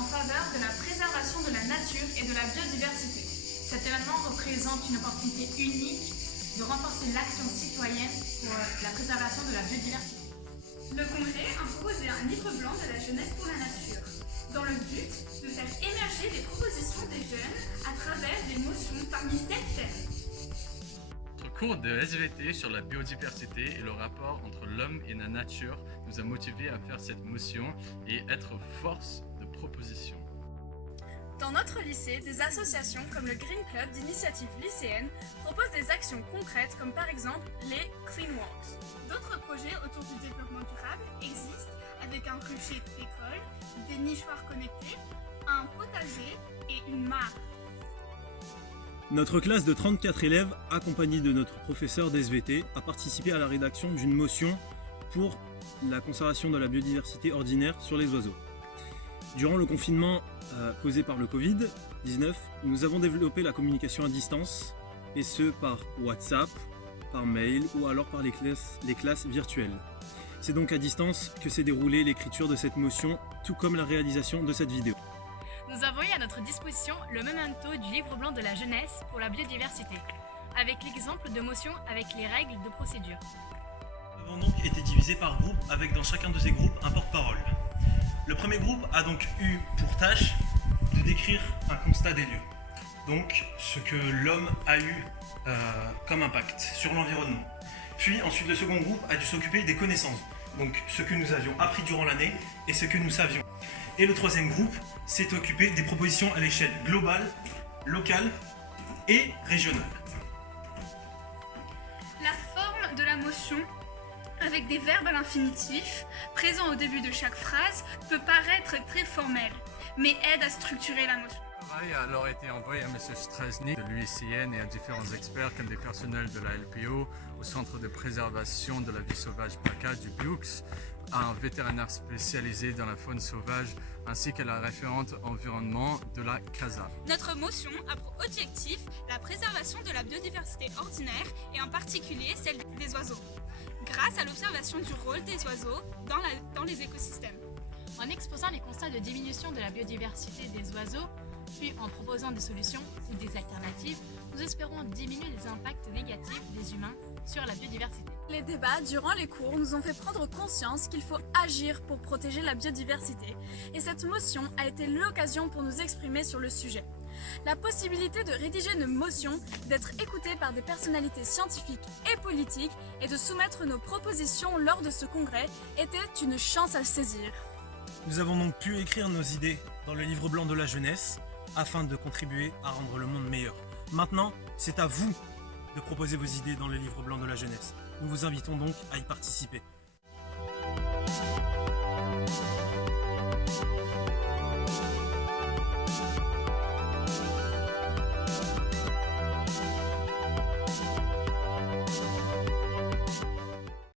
en faveur de la préservation de la nature et de la biodiversité. Cet événement représente une opportunité unique de renforcer l'action citoyenne pour la préservation de la biodiversité. Le Congrès a proposé un livre blanc de la jeunesse pour la nature, dans le but de faire émerger les propositions des jeunes à travers des motions parmi 7 thèmes. Notre cours de SVT sur la biodiversité et le rapport entre l'homme et la nature nous a motivés à faire cette motion et être force de proposition. Dans notre lycée, des associations comme le Green Club d'initiative lycéenne proposent des actions concrètes comme par exemple les Clean Walks. D'autres projets autour du développement durable existent avec un rucher d'école, des nichoirs connectés, un potager et une mare. Notre classe de 34 élèves, accompagnée de notre professeur d'SVT, a participé à la rédaction d'une motion pour la conservation de la biodiversité ordinaire sur les oiseaux. Durant le confinement causé par le Covid-19, nous avons développé la communication à distance, et ce par WhatsApp, par mail ou alors par les classes virtuelles. C'est donc à distance que s'est déroulée l'écriture de cette motion, tout comme la réalisation de cette vidéo. Nous avons eu à notre disposition le memento du livre blanc de la jeunesse pour la biodiversité, avec l'exemple de motion avec les règles de procédure. Nous avons donc été divisés par groupe avec dans chacun de ces groupes un porte-parole. Le premier groupe a donc eu pour tâche de décrire un constat des lieux, donc ce que l'homme a eu comme impact sur l'environnement. Puis ensuite le second groupe a dû s'occuper des connaissances, donc ce que nous avions appris durant l'année et ce que nous savions. Et le troisième groupe s'est occupé des propositions à l'échelle globale, locale et régionale. La forme de la motion, avec des verbes à l'infinitif, présents au début de chaque phrase, peut paraître très formelle, mais aide à structurer la motion. Le travail a alors été envoyé à M. Strasny de l'UICN et à différents experts comme des personnels de la LPO, au Centre de préservation de la vie sauvage PACA du BIOX, à un vétérinaire spécialisé dans la faune sauvage, ainsi qu'à la référente environnement de la CASA. Notre motion a pour objectif la préservation de la biodiversité ordinaire et en particulier celle des oiseaux, grâce à l'observation du rôle des oiseaux dans les écosystèmes. En exposant les constats de diminution de la biodiversité des oiseaux, puis en proposant des solutions ou des alternatives, nous espérons diminuer les impacts négatifs des humains sur la biodiversité. Les débats durant les cours nous ont fait prendre conscience qu'il faut agir pour protéger la biodiversité et cette motion a été l'occasion pour nous exprimer sur le sujet. La possibilité de rédiger une motion, d'être écouté par des personnalités scientifiques et politiques et de soumettre nos propositions lors de ce congrès était une chance à saisir. Nous avons donc pu écrire nos idées dans le livre blanc de la jeunesse afin de contribuer à rendre le monde meilleur. Maintenant, c'est à vous de proposer vos idées dans le livre blanc de la jeunesse. Nous vous invitons donc à y participer.